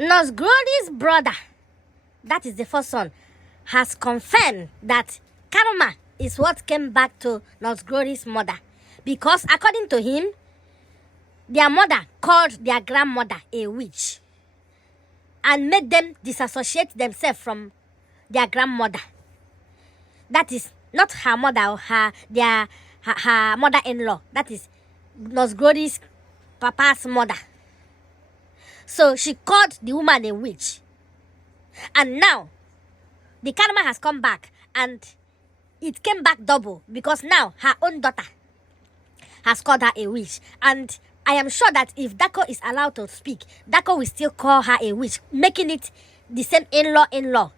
Nosgrodi's brother, that is the first son, has confirmed that karma is what came back to Nosgrodi's mother. Because according to him, their mother called their grandmother a witch and made them disassociate themselves from their grandmother. That is not her mother or her mother-in-law. That is Nosgrodi's papa's mother. So she called the woman a witch. And now, the karma has come back, and it came back double because now her own daughter has called her a witch. And I am sure that if Dako is allowed to speak, Dako will still call her a witch, making it the same in-law.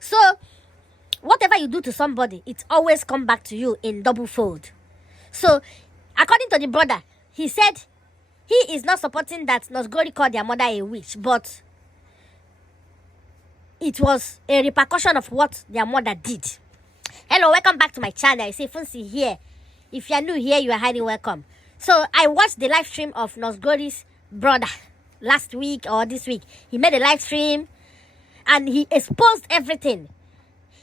So, whatever you do to somebody, it always comes back to you in double fold. So, according to the brother, he said he is not supporting that Nosgrodi called their mother a witch, but it was a repercussion of what their mother did. Hello, welcome back to my channel. It's Ifunsi here. If you are new here, you are highly welcome. So, I watched the live stream of Nosgrodi's brother last week or this week. He made a live stream and he exposed everything.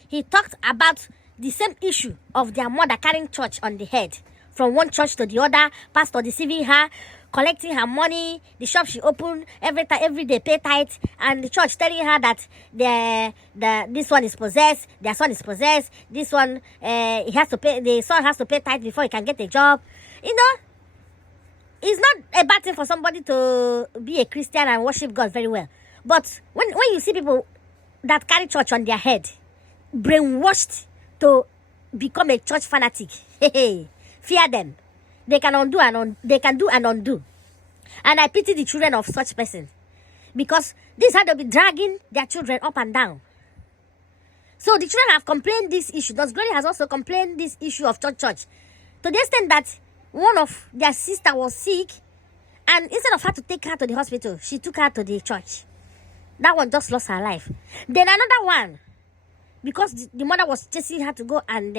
He talked about the same issue of their mother carrying church on the head. From one church to the other, pastor deceiving her, collecting her money, the shop she opened every day pay tithe, and the church telling her that this one is possessed, their son is possessed, this one he has to pay, the son has to pay tithe before he can get a job. You know, it's not a bad thing for somebody to be a Christian and worship God very well. But when you see people that carry church on their head, brainwashed to become a church fanatic, fear them. They can undo and they can do and undo. And I pity the children of such persons, because this had to be dragging their children up and down. So the children have complained this issue. Nosgrodi has also complained this issue of church. To the extent that one of their sister was sick, and instead of her to take her to the hospital, she took her to the church. That one just lost her life. Then another one, because the mother was chasing her to go and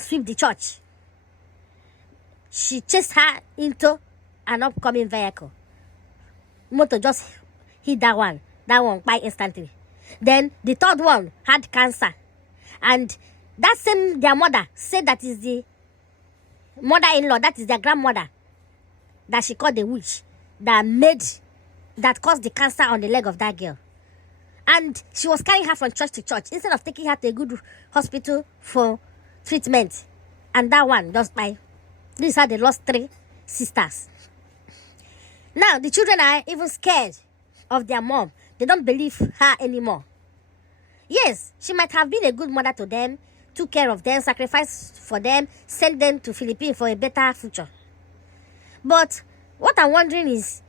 sweep the church, she chased her into an upcoming vehicle. Motor just hit that one quite instantly. Then the third one had cancer. And that same their mother said that is the mother-in-law, that is their grandmother, that she called the witch, that caused the cancer on the leg of that girl. And she was carrying her from church to church instead of taking her to a good hospital for treatment. And that one just by this is how they lost 3 sisters. Now, the children are even scared of their mom. They don't believe her anymore. Yes, she might have been a good mother to them, took care of them, sacrificed for them, sent them to Philippines for a better future. But what I'm wondering is,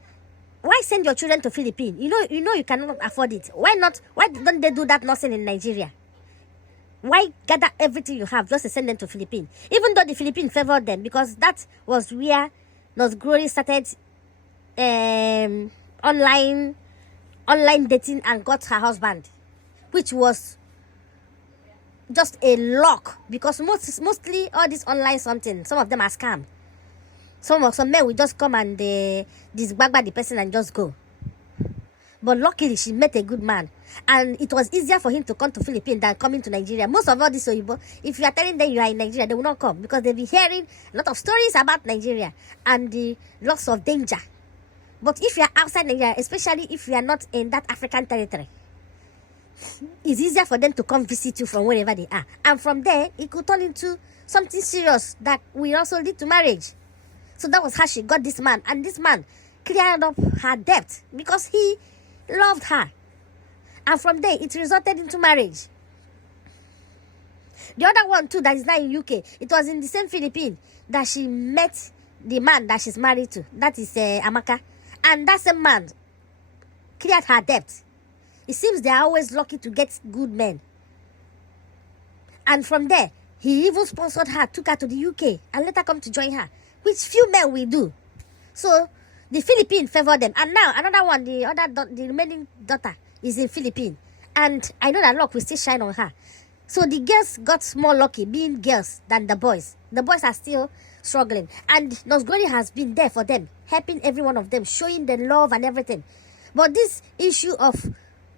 why send your children to Philippines? You know you cannot afford it. Why don't they do that nursing in Nigeria? Why gather everything you have just to send them to Philippines? Even though the Philippines favored them, because that was where Nosgrodi started online dating and got her husband, which was just a lock, because mostly all this online something, some of them are scam. Some men will just come and disbagger the person and just go. But luckily, she met a good man. And it was easier for him to come to Philippines than coming to Nigeria. Most of all this Oyibo, if you are telling them you are in Nigeria, they will not come, because they'll be hearing a lot of stories about Nigeria and the lots of danger. But if you are outside Nigeria, especially if you are not in that African territory, it's easier for them to come visit you from wherever they are. And from there, it could turn into something serious that will also lead to marriage. So that was how she got this man. And this man cleared up her debt because he loved her. And from there, it resulted into marriage. The other one too, that is now in UK, it was in the same Philippines that she met the man that she's married to. That is Amaka. And that same man cleared her debt. It seems they are always lucky to get good men. And from there, he even sponsored her, took her to the UK, and let her come to join her, which few men will do. So, the Philippines favored them. And now, another one, the remaining daughter, is in Philippines. And I know that luck will still shine on her. So the girls got more lucky being girls than the boys. The boys are still struggling. And Nosgrodi has been there for them, helping every one of them, showing them love and everything. But this issue of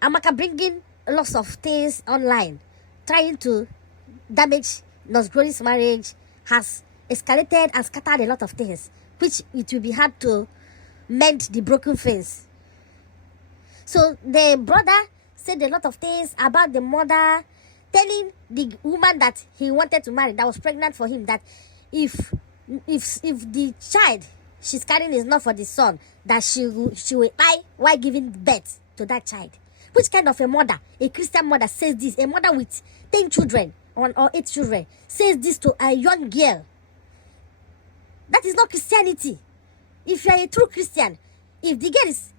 Amaka bringing lots of things online, trying to damage Nurse Glory's marriage, has escalated and scattered a lot of things, which it will be hard to mend the broken things. So the brother said a lot of things about the mother, telling the woman that he wanted to marry, that was pregnant for him, that if the child she's carrying is not for the son, that she will die while giving birth to that child. Which kind of a mother, a Christian mother, says this? A mother with 10 children or 8 children says this to a young girl? That is not Christianity. If you are a true Christian, if the girl is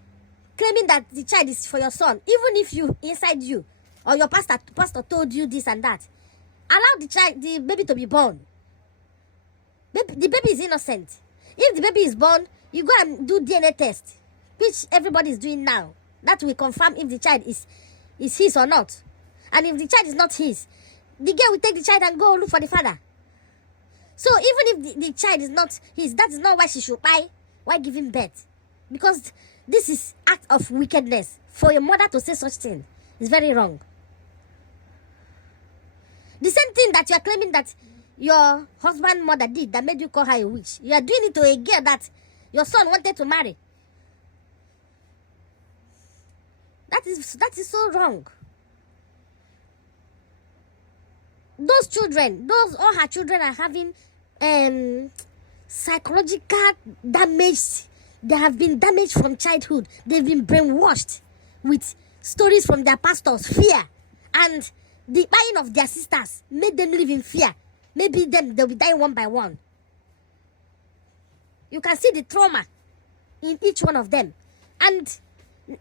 claiming that the child is for your son, even if you inside you or your pastor told you this and that, allow the baby to be born. The baby is innocent. If the baby is born, you go and do DNA test, which everybody is doing now. That will confirm if the child is his or not. And if the child is not his, the girl will take the child and go look for the father. So even if the child is not his, that is not why she should die while giving birth. Because this is act of wickedness. For a mother to say such thing is very wrong. The same thing that you are claiming that your husband's mother did that made you call her a witch, you are doing it to a girl that your son wanted to marry. That is so wrong. Those children, all her children are having psychological damage. They have been damaged from childhood. They've been brainwashed with stories from their pastors, fear, and the buying of their sisters made them live in fear. Maybe they'll be dying one by one. You can see the trauma in each one of them. And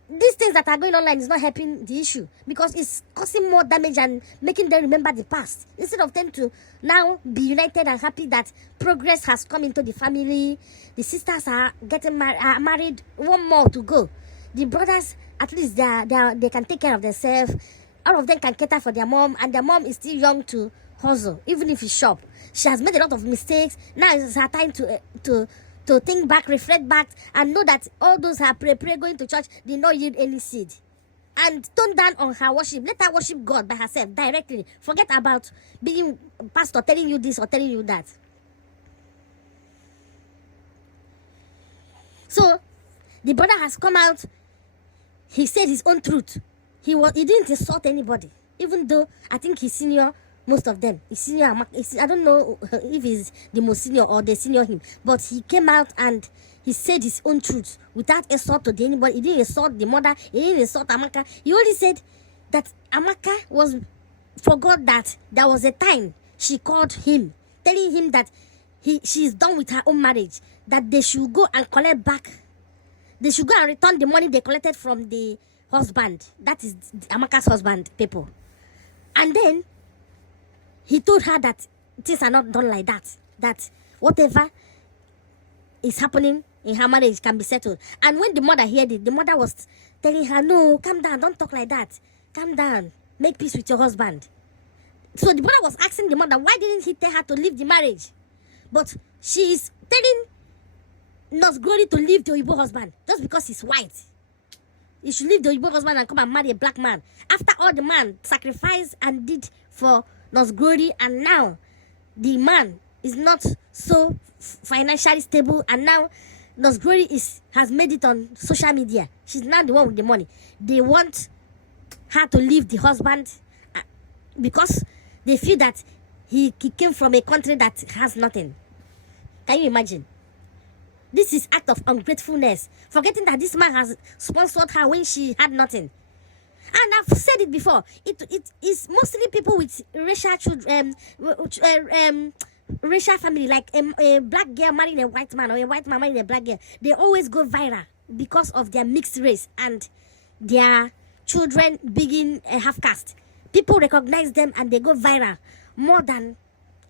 these things that are going online is not helping the issue, because it's causing more damage and making them remember the past, instead of them to now be united and happy that progress has come into the family. The sisters are getting married, one more to go. The brothers, at least they can take care of themselves. All of them can cater for their mom, and their mom is still young to hustle, even if it's shop. She has made a lot of mistakes. Now it's her time to think back, reflect back, and know that all those her pray going to church did not yield any seed. And tone down on her worship. Let her worship God by herself directly. Forget about being pastor telling you this or telling you that. So the brother has come out. He said his own truth. He didn't insult anybody, even though I think he's senior most of them. He's senior. I don't know if he's the most senior or they senior him, but he came out and he said his own truth without insult to anybody. He didn't insult the mother. He didn't insult Amaka. He only said that Amaka forgot that there was a time she called him, telling him that she's done with her own marriage, that they should go and collect back. They should go and return the money they collected from the husband. That is Amaka's husband, people. And then he told her that things are not done like that. That whatever is happening in her marriage can be settled. And when the mother heard it, the mother was telling her, no, calm down, don't talk like that. Calm down, make peace with your husband. So the brother was asking the mother, why didn't he tell her to leave the marriage? But she is telling Nurse Glory to leave the Oyibo husband just because he's white. You should leave the Oyibo husband and come and marry a black man. After all the man sacrificed and did for Nurse Glory, and now the man is not so financially stable, and now Nurse Glory has made it on social media. She's now the one with the money. They want her to leave the husband because they feel that he came from a country that has nothing. Can you imagine? This is act of ungratefulness, forgetting that this man has sponsored her when she had nothing. And I've said it before. It is mostly people with racial children, racial family, like a black girl marrying a white man or a white man marrying a black girl. They always go viral because of their mixed race and their children being a half caste. People recognize them and they go viral more than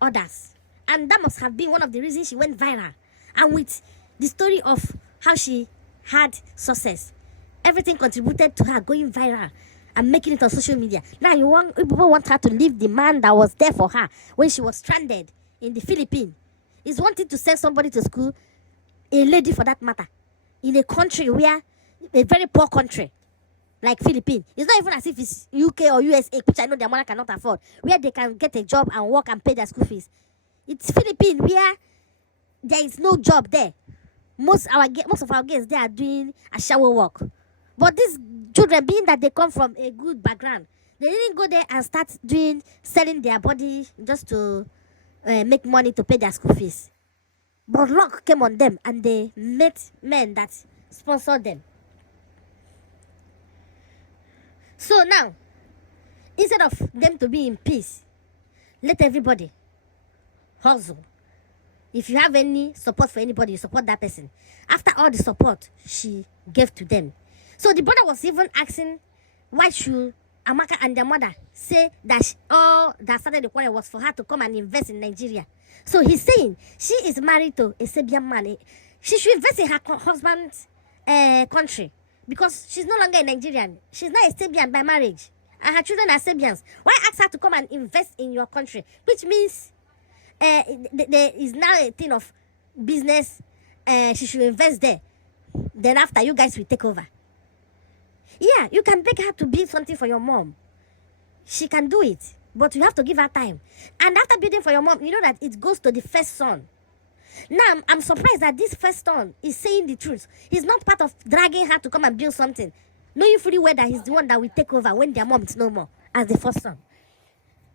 others. And that must have been one of the reasons she went viral. And with the story of how she had success, everything contributed to her going viral and making it on social media. Now people want her to leave the man that was there for her when she was stranded in the Philippines. Is wanting to send somebody to school, a lady for that matter, in a country where a very poor country like Philippines. It's not even as if it's UK or USA, which I know their mother cannot afford, where they can get a job and work and pay their school fees. It's Philippines where there is no job there. Most of our girls, they are doing a shower work. But these children, being that they come from a good background, they didn't go there and start selling their body just to make money to pay their school fees. But luck came on them and they met men that sponsored them. So now, instead of them to be in peace, let everybody hustle. If you have any support for anybody, you support that person. After all the support she gave to them. So the brother was even asking, why should Amaka and their mother say that all that started the quarrel was for her to come and invest in Nigeria? So he's saying she is married to a Serbian man. She should invest in her husband's country because she's no longer a Nigerian. She's not a Serbian by marriage. And her children are Serbians. Why ask her to come and invest in your country? Which means there is now a thing of business. She should invest there. Then after, you guys will take over. Yeah, you can beg her to build something for your mom. She can do it. But you have to give her time. And after building for your mom, you know that it goes to the first son. Now, I'm surprised that this first son is saying the truth. He's not part of dragging her to come and build something, knowing fully well that he's the one that will take over when their mom is no more, as the first son.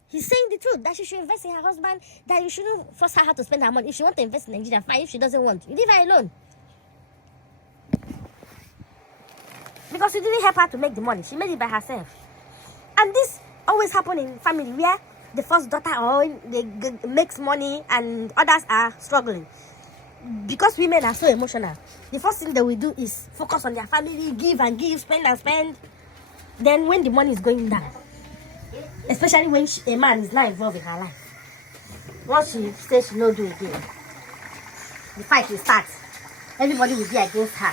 He's saying the truth, that she should invest in her husband, that you shouldn't force her to spend her money. If she wants to invest in Nigeria, fine. If she doesn't want, you leave her alone. Because you didn't help her to make the money. She made it by herself. And this always happens in family where the first daughter makes money and others are struggling. Because women are so emotional, the first thing they will do is focus on their family, give and give, spend and spend. Then when the money is going down, especially when a man is not involved in her life, once she says she no do again, the fight will start. Everybody will be against her,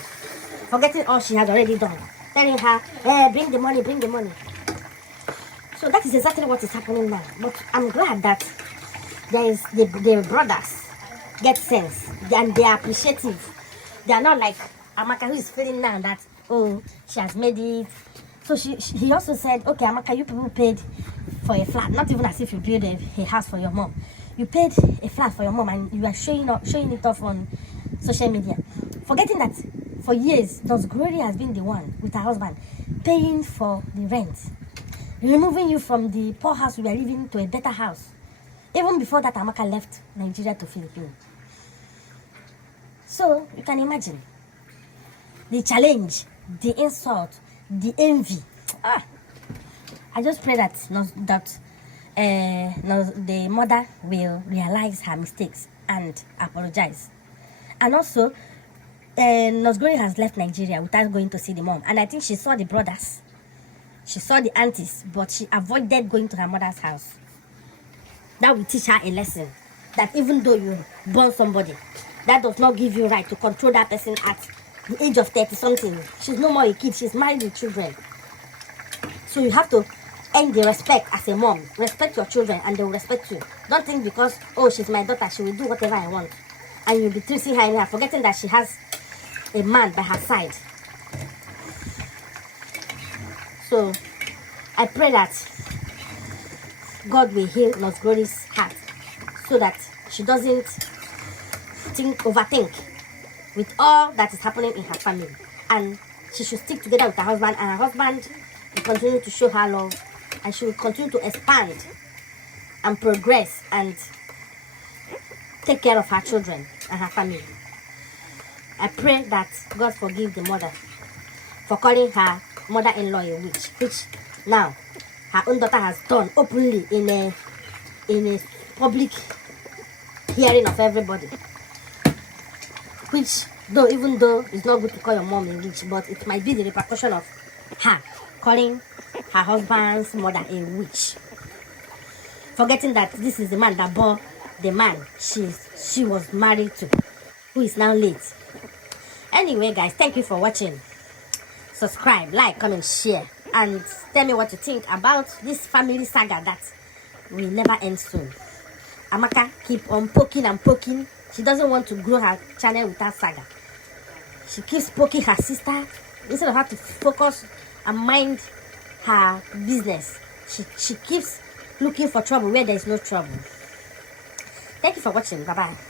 forgetting all she had already done, telling her, hey, bring the money, bring the money. So that is exactly what is happening now. But I'm glad that there is the brothers get sense and they are appreciative. They are not like Amaka, who is feeling now that, oh, she has made it. So he also said, okay, Amaka, you people paid for a flat, not even as if you built a house for your mom. You paid a flat for your mom and you are showing it off on social media, forgetting that for years Nos Glory has been the one with her husband paying for the rent, removing you from the poor house we are living to a better house. Even before that, Amaka left Nigeria to Philippines. So you can imagine the challenge, the insult, the envy. I just pray that the mother will realize her mistakes and apologize. And also, Nos Glory has left Nigeria without going to see the mom. And I think she saw the brothers. She saw the aunties, but she avoided going to her mother's house. That will teach her a lesson. That even though you born somebody, that does not give you right to control that person at the age of 30-something. She's no more a kid. She's married with children. So you have to earn the respect as a mom. Respect your children and they will respect you. Don't think because, oh, she's my daughter, she will do whatever I want. And you'll be treating her in her, forgetting that she has a man by her side. So, I pray that God will heal Nos Glory's heart so that she doesn't overthink with all that is happening in her family. And she should stick together with her husband, and her husband will continue to show her love, and she will continue to expand and progress and take care of her children and her family. I pray that God forgive the mother for calling her mother-in-law a witch, which now her own daughter has done openly in a public hearing of everybody. Which, even though it's not good to call your mom a witch, but it might be the repercussion of her calling her husband's mother a witch, forgetting that this is the man that bore the man she was married to, who is now late. Anyway, guys, thank you for watching. Subscribe, like, comment, share, and tell me what you think about this family saga that will never end soon. Amaka keep on poking and poking. She doesn't want to grow her channel without saga. She keeps poking her sister instead of her to focus and mind her business, she keeps looking for trouble where there is no trouble. Thank you for watching. Bye bye.